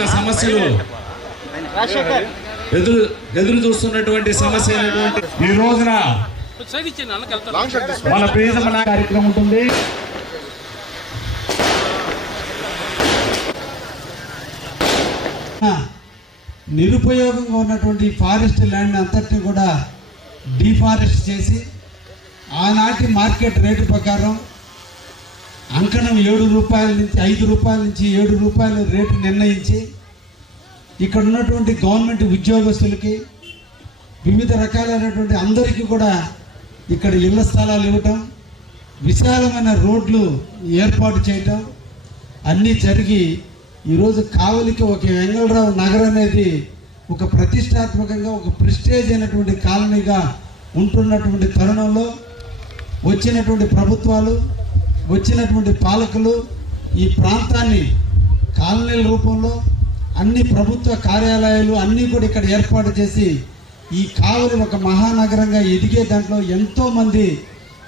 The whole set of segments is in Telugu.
యొక్క సమస్యలు ఎదురు చూస్తున్నటువంటి సమస్య అయినటువంటి ఈ రోజున మన ప్రియతమ కార్యక్రమం ఉంటుంది. నిరుపయోగంగా ఉన్నటువంటి ఫారెస్ట్ ల్యాండ్ అంతటిని కూడా డిఫారెస్ట్ చేసి ఆనాటి మార్కెట్ రేటు ప్రకారం అంకణం 7 రూపాయల నుంచి 5 రూపాయల నుంచి 7 రూపాయల రేటు నిర్ణయించి ఇక్కడ ఉన్నటువంటి గవర్నమెంట్ ఉద్యోగస్తులకి వివిధ రకాలైనటువంటి అందరికీ కూడా ఇక్కడ ఇళ్ల స్థలాలు ఇవ్వటం, విశాలమైన రోడ్లు ఏర్పాటు చేయటం అన్నీ జరిగి ఈరోజు కావలికి ఒక వెంగళరావు నగర్ అనేది ఒక ప్రతిష్టాత్మకంగా ఒక ప్రెస్టేజ్ అయినటువంటి కాలనీగా ఉంటున్నటువంటి తరుణంలో వచ్చినటువంటి ప్రభుత్వాలు, వచ్చినటువంటి పాలకులు ఈ ప్రాంతాన్ని కాలనీల రూపంలో అన్ని ప్రభుత్వ కార్యాలయాలు అన్నీ కూడా ఇక్కడ ఏర్పాటు చేసి ఈ కావలి ఒక మహానగరంగా ఎదిగే దాంట్లో ఎంతోమంది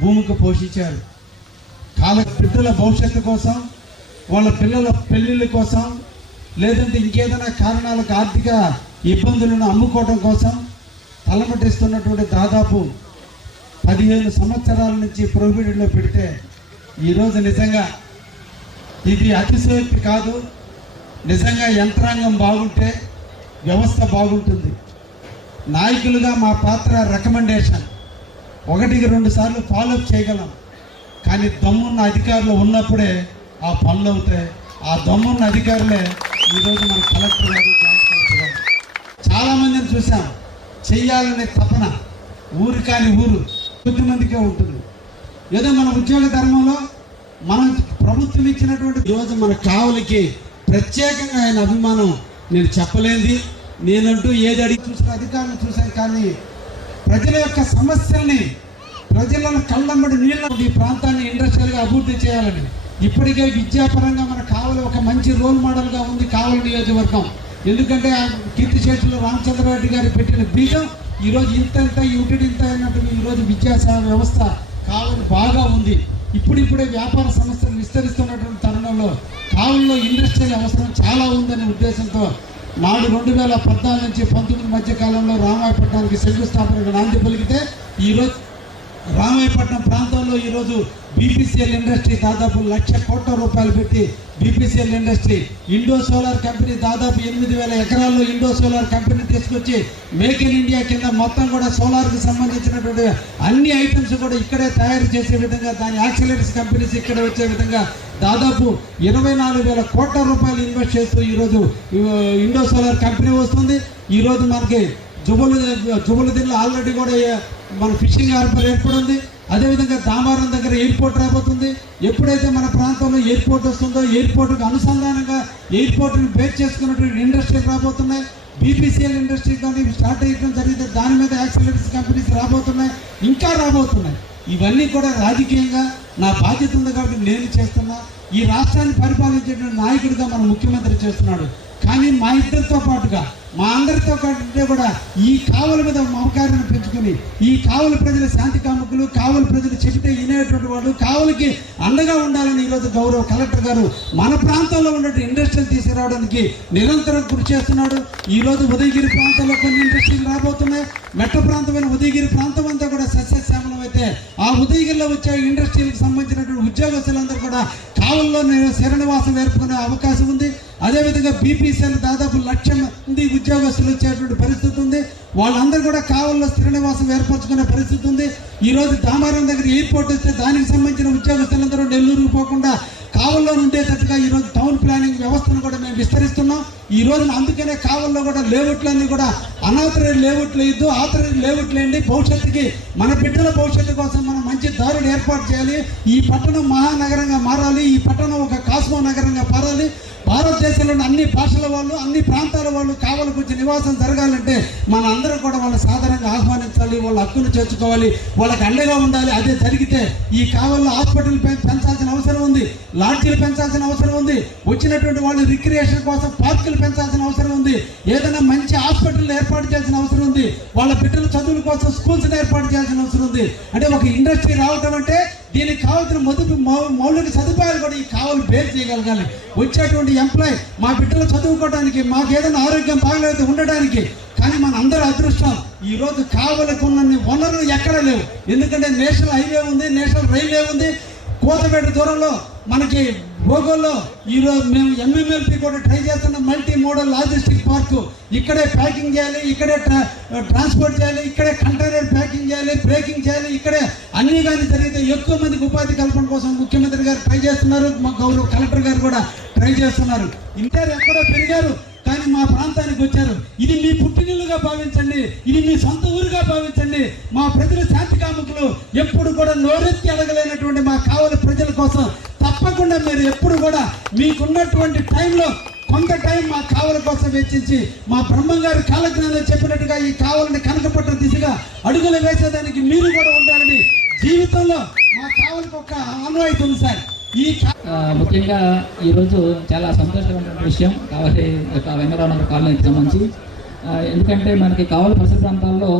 భూమికి పోషించారు. బిడ్డల భవిష్యత్తు కోసం, వాళ్ళ పిల్లల పెళ్ళిళ్ళ కోసం, లేదంటే ఇంకేదైనా కారణాలకు ఆర్థిక ఇబ్బందులను అమ్ముకోవడం కోసం తలమటిస్తున్నటువంటి దాదాపు 15 సంవత్సరాల నుంచి ప్రొహిబిటెడ్లో పెడితే ఈరోజు నిజంగా ఇది అతిశయోక్తి కాదు. నిజంగా యంత్రాంగం బాగుంటే వ్యవస్థ బాగుంటుంది. నాయకులుగా మా పాత్ర రికమెండేషన్ 1-2 సార్లు ఫాలోఅప్ చేయగలం. కానీ దమ్మున్న అధికారులు ఉన్నప్పుడే ఆ పనులు అవుతాయి. ఆ దమ్మున్న అధికారులే ఈరోజు మన కలెక్టర్ గారు, జాయింట్ కలెక్టర్ గారు చాలామందిని చూసాం. చెయ్యాలనే తపన ఊరు కాని ఊరు కొద్దిమందికే ఉంటుంది. ఏదో మన ఉద్యోగ ధర్మంలో మనం ప్రభుత్వం ఇచ్చినటువంటి ఈరోజు మన కావలికి ప్రత్యేకంగా ఆయన అభిమానం నేను చెప్పలేంది. నేనంటూ ఏది అడిగి చూసిన అధికారులను చూశాను, కానీ ప్రజల యొక్క సమస్యల్ని, ప్రజలను కళ్ళమ్మడి నీళ్ళ ఈ ప్రాంతాన్ని ఇండస్ట్రియల్గా అభివృద్ధి చేయాలని ఇప్పటికే విద్యాపరంగా మన కావలి ఒక మంచి రోల్ మోడల్గా ఉంది కావలి నియోజకవర్గం. ఎందుకంటే కీర్తిశేషులు రామచంద్రారెడ్డి గారు పెట్టిన బీజం ఈరోజు ఇంత ఇంత అయినట్టు ఈరోజు విద్యాసేవ వ్యవస్థ కావలి బాగా ఉంది. ఇప్పుడిప్పుడే వ్యాపార సంస్థలు విస్తరిస్తున్నటువంటి తరుణంలో కావలిలో ఇండస్ట్రియల్ అవసరం చాలా ఉందనే ఉద్దేశంతో నాడు 2014 నుంచి 19 మధ్య కాలంలో రామాయపట్నానికి శంకుస్థాపనకు నాంది పలికితే ఈరోజు రామాయపట్నం ప్రాంతంలో ఈరోజు బీపీసీఎల్ ఇండస్ట్రీ దాదాపు 1,00,000 కోట్ల రూపాయలు పెట్టి BPCL industry, Indo solar company దాదాపు 8,000 ఎకరాల్లో ఇండో సోలార్ కంపెనీ తీసుకొచ్చి మేక్ ఇన్ ఇండియా కింద మొత్తం కూడా సోలార్కి సంబంధించినటువంటి అన్ని ఐటమ్స్ కూడా ఇక్కడే తయారు చేసే విధంగా, దాని యాక్సిలరీస్ కంపెనీస్ ఇక్కడే వచ్చే విధంగా దాదాపు 24,000 కోట్ల రూపాయలు ఇన్వెస్ట్ చేస్తూ ఈరోజు ఇండో సోలార్ కంపెనీ వస్తుంది. ఈరోజు మనకి జుబులుదిన్లో ఆల్రెడీ కూడా మన ఫిషింగ్ హార్బర్ ఏర్పడింది. అదేవిధంగా దామారం దగ్గర ఎయిర్పోర్ట్ రాబోతుంది. ఎప్పుడైతే మన ప్రాంతంలో ఎయిర్పోర్ట్ వస్తుందో ఎయిర్పోర్ట్కి అనుసంధానంగా ఎయిర్పోర్ట్ని బేస్ చేసుకున్నటువంటి ఇండస్ట్రీలు రాబోతున్నాయి. బీపీసీఎల్ ఇండస్ట్రీ కానీ స్టార్ట్ అయ్యడం జరిగితే దాని మీద యాక్సిలరీస్ కంపెనీస్ రాబోతున్నాయి, ఇంకా రాబోతున్నాయి. ఇవన్నీ కూడా రాజకీయంగా నా బాధ్యత ఉంది కాబట్టి నేను చేస్తున్నా. ఈ రాష్ట్రాన్ని పరిపాలించేటువంటి నాయకుడిగా మన ముఖ్యమంత్రి చేస్తున్నాడు. కానీ మా ఇద్దరితో పాటుగా మా అందరితో కంటే కూడా ఈ కావలి మీద మమకారాన్ని పెంచుకొని ఈ కావలి ప్రజల శాంతి కాముకులు, కావలి ప్రజలు చెబితే వినేటువంటి వాళ్ళు, కావలికి అండగా ఉండాలని ఈరోజు గౌరవ కలెక్టర్ గారు మన ప్రాంతంలో ఉన్న ఇండస్ట్రీలు తీసుకురావడానికి నిరంతరం కృషి చేస్తున్నాడు. ఈరోజు ఉదయగిరి ప్రాంతంలో కొన్ని ఇండస్ట్రీలు రాబోతున్నాయి. మెట్ట ప్రాంతమైన ఉదయగిరి ప్రాంతం అంతా కూడా సస్యశ్యామలం అయితే ఆ ఉదయగిరిలో వచ్చే ఇండస్ట్రీలకు సంబంధించినటువంటి ఉద్యోగస్తులందరూ కూడా కావలిలో స్థిరనివాసం ఏర్పడే అవకాశం ఉంది. అదేవిధంగా బీపీసీఎల్ దాదాపు 1,00,000 మంది ఉద్యోగస్తులు వచ్చేటువంటి పరిస్థితి ఉంది. వాళ్ళందరూ కూడా కావలిలో స్థిర నివాసం ఏర్పరచుకునే పరిస్థితి ఉంది. ఈరోజు దామారం దగ్గర ఎయిర్పోర్ట్ వస్తే దానికి సంబంధించిన ఉద్యోగస్తులందరూ నెల్లూరుకు పోకుండా కావలిలో ఉండేటట్టుగా ఈరోజు టౌన్ ప్లానింగ్ వ్యవస్థను కూడా మేము విస్తరిస్తున్నాం. ఈ రోజున అందుకనే కావలిలో కూడా లేఅవుట్లన్నీ కూడా అనాథరైజ్ లేఅవుట్లు వేయద్దు, ఆథరైజ్ లేఅవుట్లు వేయండి. భవిష్యత్తుకి మన బిడ్డల భవిష్యత్తు కోసం మనం మంచి దారులు ఏర్పాటు చేయాలి. ఈ పట్టణం మహానగరంగా మారాలి. ఈ పట్టణం ఒక కాస్మో నగరంగా మారాలి. భారతదేశంలోని అన్ని భాషల వాళ్ళు, అన్ని ప్రాంతాల వాళ్ళు కావలికి వచ్చి నివాసం జరగాలంటే మన అందరం కూడా వాళ్ళ సాధారణంగా ఆహ్వానించాలి, వాళ్ళ హక్కును చేర్చుకోవాలి, వాళ్ళకి అండగా ఉండాలి. అదే జరిగితే ఈ కావలిలో హాస్పిటల్ పెంచాల్సిన అవసరం ఉంది, లాడ్జీలు పెంచాల్సిన అవసరం ఉంది, వచ్చినటువంటి వాళ్ళు రిక్రియేషన్ కోసం పార్కులు పెంచాల్సిన అవసరం ఉంది, ఏదైనా మంచి హాస్పిటల్ ఏర్పాటు చేయాల్సిన అవసరం ఉంది, వాళ్ళ బిడ్డల చదువుల కోసం స్కూల్స్ ఏర్పాటు చేయాల్సిన అవసరం ఉంది. అంటే ఒక ఇండస్ట్రీ రావటం అంటే దీనికి కావాల్సిన మౌలిక సదుపాయాలు కూడా ఈ కావాలి బేర్ చేయగలగాలి. వచ్చేటువంటి ఎంప్లాయ్ మా బిడ్డలు చదువుకోవడానికి, మాకు ఏదైనా ఆరోగ్యం బాగలేదు ఉండడానికి. కానీ మన అందరి అదృష్టం ఈరోజు కావలికి ఉన్న వనరులు ఎక్కడ లేవు. ఎందుకంటే నేషనల్ హైవే ఉంది, నేషనల్ రైల్వే ఉంది. కోతపేట దూరంలో మనకి భోగోల్లో ఈరోజు మేము MMLP కూడా ట్రై చేస్తున్న మల్టీ మోడల్ లాజిస్టిక్ పార్కు. ఇక్కడే ప్యాకింగ్ చేయాలి, ఇక్కడే ట్రాన్స్పోర్ట్ చేయాలి, ఇక్కడే కంటైనర్ ప్యాకింగ్ చేయాలి, బ్రేకింగ్ చేయాలి. ఇక్కడే అన్ని కానీ జరిగితే ఎక్కువ మందికి ఉపాధి కల్పన కోసం ముఖ్యమంత్రి గారు ట్రై చేస్తున్నారు. మా గౌరవ కలెక్టర్ గారు కూడా ట్రై చేస్తున్నారు. ఇంటర్ ఎక్కడో పెరిగారు కానీ మా ప్రాంతానికి వచ్చారు. ఇది మీ పుట్టినిల్లుగా భావించండి, ఇది మీ సొంత ఊరుగా భావించండి. మా ప్రజలు శాంతి కాముకులు, ఎప్పుడు కూడా నోరెత్తి అడగలేనటువంటి మా కావలి ప్రజల కోసం తప్పకుండా మీరు ఎప్పుడు కూడా మీకున్నటువంటి టైంలో కొంత టైం మా కావలి కోసం వెచ్చించి మా బ్రహ్మం గారి కాలజ్ఞానం చెప్పినట్టుగా ఈ కావలిని కనకపట్టిన దిశగా అడుగులు వేసేదానికి మీరు కూడా ఉండాలని జీవితంలో మా కావలికి ఒక ఆన్వాయితీ ఉంది సార్. ముఖ్యంగా ఈరోజు చాలా సంతోషకరమైన విషయం కావలి వెంకటరామనగర్ కాలనీకి సంబంధించి. ఎందుకంటే మనకి కావలి పరిసర ప్రాంతాల్లో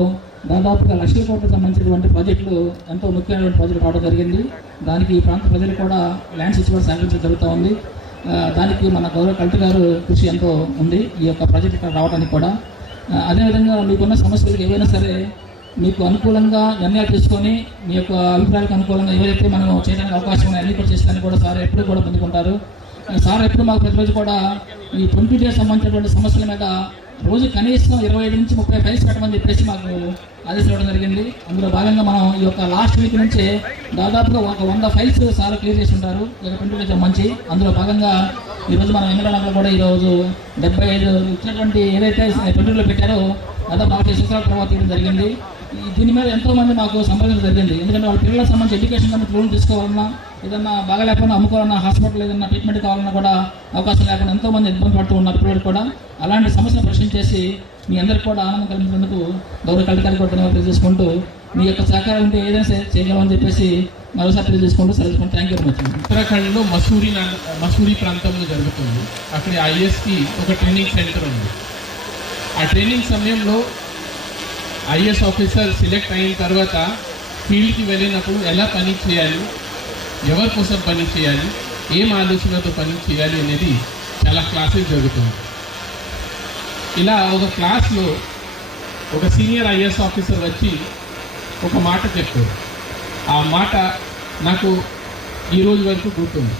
దాదాపుగా లక్షల కోట్లకు సంబంధించినటువంటి ప్రాజెక్టులు ఎంతో ముఖ్యమైనటువంటి ప్రాజెక్టులు రావడం జరిగింది. దానికి ఈ ప్రాంత ప్రజలు కూడా ల్యాండ్స్ ఇచ్చి కూడా సేకరించడం జరుగుతూ ఉంది. దానికి మన గౌరవ కలెక్టర్ గారు కృషి ఎంతో ఉంది ఈ యొక్క ప్రాజెక్ట్ ఇక్కడ రావడానికి కూడా. అదేవిధంగా మీకున్న సమస్యలకు ఏవైనా సరే మీకు అనుకూలంగా నిర్ణయాలు తీసుకొని మీ యొక్క అభిప్రాయాలకు అనుకూలంగా ఏవైతే మనం చేయడానికి అవకాశం ఉన్నాయి అన్ని కూడా చేసేదానికి కూడా సార్ ఎప్పుడు కూడా ముందుకుంటారు. సార్ ఎప్పుడు మాకు ప్రతిరోజు కూడా ఈ 20 days సంబంధించినటువంటి సమస్యల మీద రోజు కనీసం 25 నుంచి 30 ఫైల్స్ పెట్టమని చెప్పేసి మాకు ఆదేశం ఇవ్వడం జరిగింది. అందులో భాగంగా మనం ఈ యొక్క లాస్ట్ వీక్ నుంచే దాదాపుగా ఒక 100 ఫైల్స్ సార్ క్లియర్ చేసి ఉంటారు 20 days మంచి. అందులో భాగంగా ఈరోజు మనం వెంకటరామనగర్ కూడా ఈరోజు 75 ఇచ్చినటువంటి ఏదైతే 20 పెట్టారో దాదాపు 40 సంవత్సరాల తర్వాత ఇవ్వడం జరిగింది. దీని మీద ఎంతోమంది మాకు సంప్రదించడం జరిగింది. ఎందుకంటే వాళ్ళ పిల్లలకు సంబంధించి ఎడ్యుకేషన్ కానీ లోన్ తీసుకోవాలన్నా, ఏదన్నా బాగాలేకపోయినా అమ్ముకోవాలన్నా, హాస్పిటల్ ఏదన్నా ట్రీట్మెంట్ కావాలన్నా కూడా అవకాశం లేకుండా ఎంతోమంది ఇబ్బంది పడుతూ ఉన్నారు పిల్లలు కూడా. అలాంటి సమస్యను ప్రశ్నించేసి మీ అందరికీ కూడా ఆనందం కలిగినందుకు గౌరవ కలెక్టర్ కూడా ధన్యవాదాలు తెలియజేసుకుంటూ మీ యొక్క సహకారం ఉంటే ఏదైనా చేయగలమని చెప్పేసి మరోసారి తెలియజేసుకుంటూ సరే థ్యాంక్ యూ వెరీ మచ్. ఉత్తరాఖండ్లో మసూరి ప్రాంతంలో జరుగుతుంది. అక్కడ IASకి ఒక ట్రైనింగ్ సెంటర్ ఉంది. ఆ ట్రైనింగ్ సమయంలో IAS ఆఫీసర్ సెలెక్ట్ అయిన తర్వాత ఫీల్డ్కి వెళ్ళినప్పుడు ఎలా పని చేయాలి, ఎవరి కోసం పని చేయాలి, ఏం ఆలోచనతో పని చేయాలి అనేది చాలా క్లాసెస్ జరుగుతుంది. ఇలా ఒక క్లాస్లో ఒక సీనియర్ IAS ఆఫీసర్ వచ్చి ఒక మాట చెప్పారు. ఆ మాట నాకు ఈరోజు వరకు గుర్తుంది.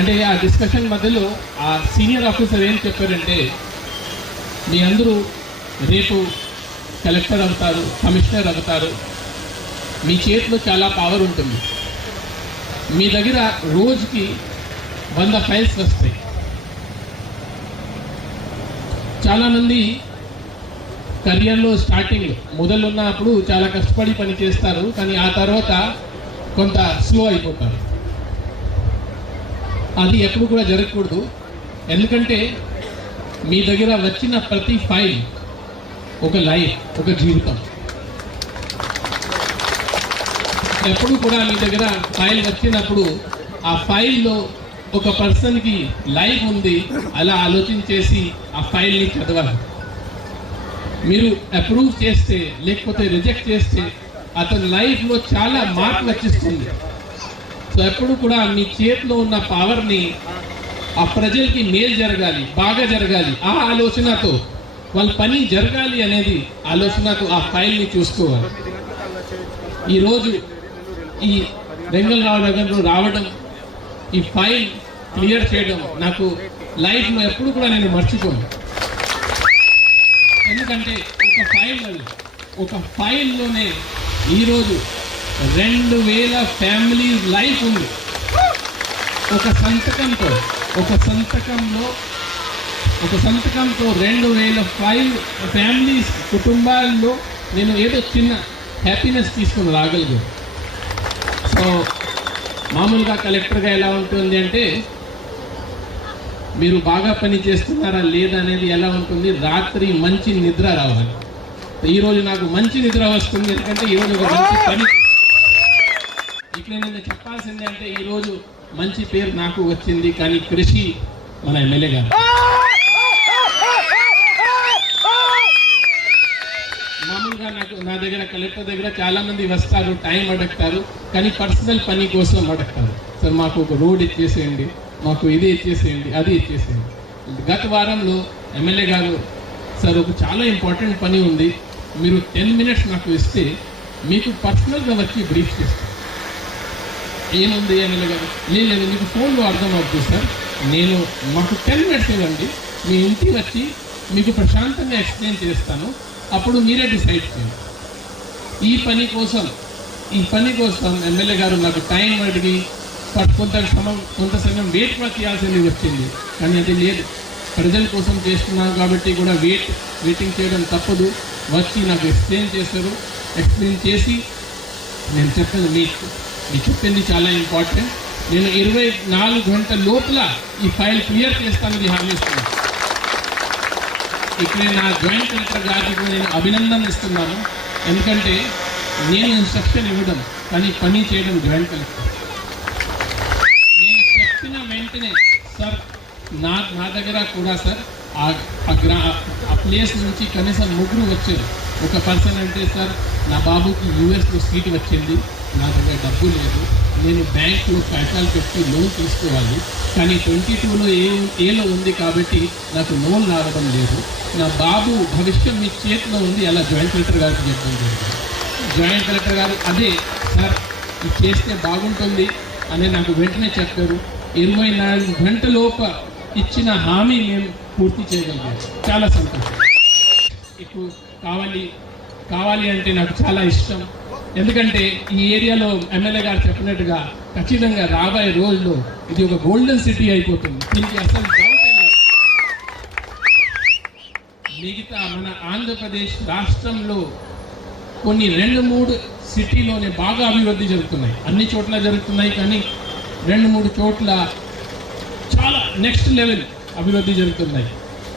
అంటే ఆ డిస్కషన్ మధ్యలో ఆ సీనియర్ ఆఫీసర్ ఏం చెప్పారంటే, మీ అందరూ రేపు కలెక్టర్ అవుతారు, కమిషనర్ అవుతారు, మీ చేతిలో చాలా పవర్ ఉంటుంది. మీ దగ్గర రోజుకి 100 ఫైల్స్ వస్తాయి. చాలామంది కెరియర్లో స్టార్టింగ్ మొదలున్నప్పుడు చాలా కష్టపడి పని చేస్తారు, కానీ ఆ తర్వాత కొంత స్లో అయిపోతారు. అది ఎప్పుడు కూడా జరగకూడదు. ఎందుకంటే మీ దగ్గర వచ్చిన ప్రతి ఫైల్ ఒక లైఫ్, ఒక జీవితం. ఎప్పుడు కూడా మీ దగ్గర ఫైల్ వచ్చినప్పుడు ఆ ఫైల్లో ఒక పర్సన్కి లైఫ్ ఉంది అలా ఆలోచించేసి ఆ ఫైల్ని చదవాలి. మీరు అప్రూవ్ చేస్తే లేకపోతే రిజెక్ట్ చేస్తే అతని లైఫ్లో చాలా మార్పు వచ్చిస్తుంది. సో ఎప్పుడు కూడా మీ చేతిలో ఉన్న పవర్ని ఆ ప్రజలకి మేలు జరగాలి, బాగా జరగాలి, ఆ ఆలోచనతో వాళ్ళ పని జరగాలి అనేది ఆలోచనతో ఆ ఫైల్ని చూసుకోవాలి. ఈరోజు ఈ వెంగళరామనగర్లో రావడం, ఈ ఫైల్ క్లియర్ చేయడం నాకు లైఫ్లో ఎప్పుడు కూడా నేను మర్చిపోను. ఎందుకంటే ఒక ఫైల్లోనే ఈరోజు 2000 ఫ్యామిలీస్ లైఫ్ ఉంది. ఒక సంతకంతో 2000 ఫ్యామిలీస్ కుటుంబాల్లో నేను ఏదో చిన్న హ్యాపీనెస్ తీసుకుని రాగలిగాను. సో మామూలుగా కలెక్టర్గా ఎలా ఉంటుంది అంటే, మీరు బాగా పని చేస్తున్నారా లేదా అనేది ఎలా ఉంటుంది, రాత్రి మంచి నిద్ర రావాలి. ఈరోజు నాకు మంచి నిద్ర వస్తుంది, ఎందుకంటే ఈరోజు ఒక మంచి పని. ఇక్కడ నేను చెప్పాల్సింది అంటే, ఈరోజు మంచి పేరు నాకు వచ్చింది, కానీ కృషి మన ఎమ్మెల్యే గారు. మామూలుగా నా దగ్గర కలెక్టర్ దగ్గర చాలా మంది వస్తారు, టైం అడుగుతారు, కానీ పర్సనల్ పని కోసం అడుగుతారు. సార్ మాకు ఒక రోడ్ ఇచ్చేసేయండి, మాకు ఇది ఇచ్చేసేయండి, అది ఇచ్చేసేయండి. గత వారంలో ఎమ్మెల్యే గారు సార్ ఒక చాలా ఇంపార్టెంట్ పని ఉంది, మీరు 10 minutes నాకు ఇస్తే మీకు పర్సనల్గా వచ్చి బ్రీఫ్ చేస్తాను. ఏముంది ఎమ్మెల్యే గారు? లేదు మీకు ఫోన్లో అర్థం అవుతుంది సార్, నేను మాకు 10 minutes ఇవ్వండి, మీ ఇంటికి వచ్చి మీకు ప్రశాంతంగా ఎక్స్ప్లెయిన్ చేస్తాను, అప్పుడు మీరే డిసైడ్ చేయండి. ఈ పని కోసం ఎమ్మెల్యే గారు నాకు టైం అడిగి కొంత సమయం వెయిట్ చేయాల్సింది వచ్చింది, కానీ అది లేదు. ప్రజల కోసం చేస్తున్నాను కాబట్టి కూడా వెయిటింగ్ చేయడం తప్పదు. వచ్చి నాకు ఎక్స్ప్లెయిన్ చేస్తారు, ఎక్స్ప్లెయిన్ చేసి నేను చెప్పేది మీకు చెప్పింది చాలా ఇంపార్టెంట్, నేను 24 గంటల లోపల ఈ ఫైల్ క్లియర్ చేస్తానని హామీ ఇస్తున్నాను. ఇక్కడ నా జాయింట్ కలెక్టర్ గారికి నేను అభినందన ఇస్తున్నాను, ఎందుకంటే నేను ఇన్స్ట్రక్షన్ ఇవ్వడం కానీ పని చేయడం జాయింట్ కలెక్టర్. నేను చెప్పిన వెంటనే సార్ నా దగ్గర కూడా సార్ ఆ ప్లేస్ నుంచి కనీసం 3 వచ్చారు. ఒక పర్సన్ అంటే సార్ నా బాబుకి యూఎస్లో సీట్ వచ్చింది, నా దగ్గర డబ్బు లేదు, నేను బ్యాంకులో కాగితాలు పెట్టి లోన్ తీసుకోవాలి, కానీ 22లో ఏలో ఉంది కాబట్టి నాకు లోన్ రావడం లేదు, నా బాబు భవిష్యం మీ చేతిలో ఉంది, అలా జాయింట్ కలెక్టర్ గారికి చెప్పడం జరిగింది. జాయింట్ కలెక్టర్ గారు అదే సార్ ఇది చేస్తే బాగుంటుంది అని నాకు వెంటనే చెప్పారు. 24 గంటలోప ఇచ్చిన హామీ మేము పూర్తి చేయగలిగాం, చాలా సంతోషం. ఇప్పుడు కావాలి అంటే నాకు చాలా ఇష్టం, ఎందుకంటే ఈ ఏరియాలో ఎమ్మెల్యే గారు చెప్పినట్టుగా ఖచ్చితంగా రాబోయే రోజుల్లో ఇది ఒక గోల్డెన్ సిటీ అయిపోతుంది, దీనికి అసలు డౌటే లేదు. మిగతా మన ఆంధ్రప్రదేశ్ రాష్ట్రంలో కొన్ని 2-3 సిటీలోనే బాగా అభివృద్ధి జరుగుతున్నాయి, అన్ని చోట్ల జరుగుతున్నాయి, కానీ 2-3 చోట్ల చాలా నెక్స్ట్ లెవెల్ అభివృద్ధి జరుగుతున్నాయి,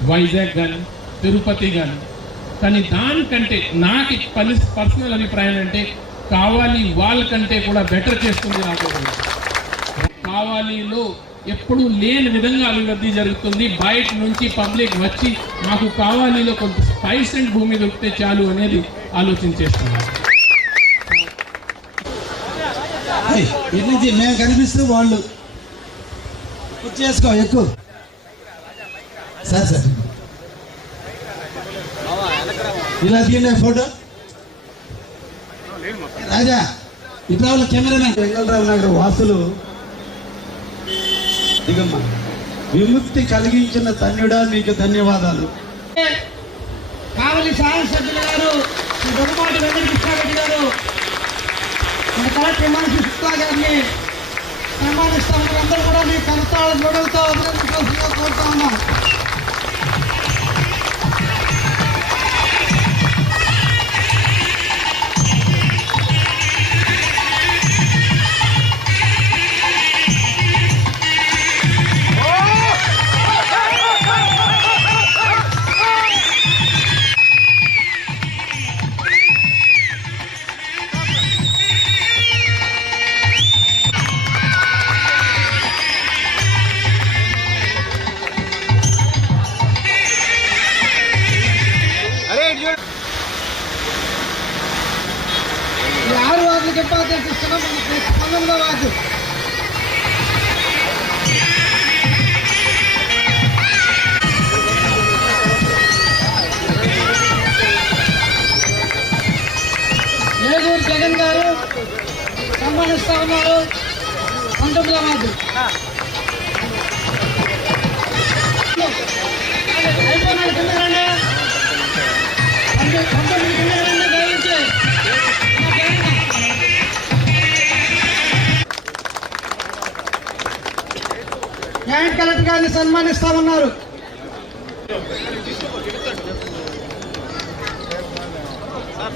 వైజాగ్ కానీ తిరుపతి కానీ దానికంటే నాకు పర్సనల్ అభిప్రాయం అంటే కావాలి వాళ్ళకంటే కూడా బెటర్ చేస్తుంది రాబోతుంది. కావాలిలో ఎప్పుడు లేని విధంగా అభివృద్ధి జరుగుతుంది. బయట నుంచి పబ్లిక్ వచ్చి మాకు కావాలిలో కొంత 5 సెంట్ భూమి దొరికితే చాలు అనేది ఆలోచించేస్తున్నాం. ఎన్ని మేము కనిపిస్తూ వాళ్ళు చేసుకో ఎక్కువ సార్ ఇలా తీయండి ఫోటో. రాజా ఇట్లా వాళ్ళ కెమెరామెన్ వెంకటరావు నగర్ వాసులు దిగమ్మ విముక్తి కలిగించిన ధన్యుడా మీకు ధన్యవాదాలు. కావలి శాసనసభ్యులు గారు శ్రీ దొరపాటి వెంకటకృష్ణారెడ్డి గారు మన కలెక్టర్ మనిషి సుత్తా గారిని సన్మానిస్తాము. అందరూ కూడా మీ కర్తాల గొడవలతో అభినందించాల్సిందిగా కోరుతా ఉన్నాం. ఈ 6 వార్డులకు ఇంపార్టెన్స్ ఇస్తున్నాం. మన 19వ వార్డు ఏలూరు జగన్ గారు సన్మానిస్తా ఉన్నారు. 19వ వార్డు అయిపోయినాడు. కింద రండి, 19 కింద రండి దయచేసి. జాయింట్ కలెక్టర్ గారిని సన్మానిస్తా ఉన్నారు. సార్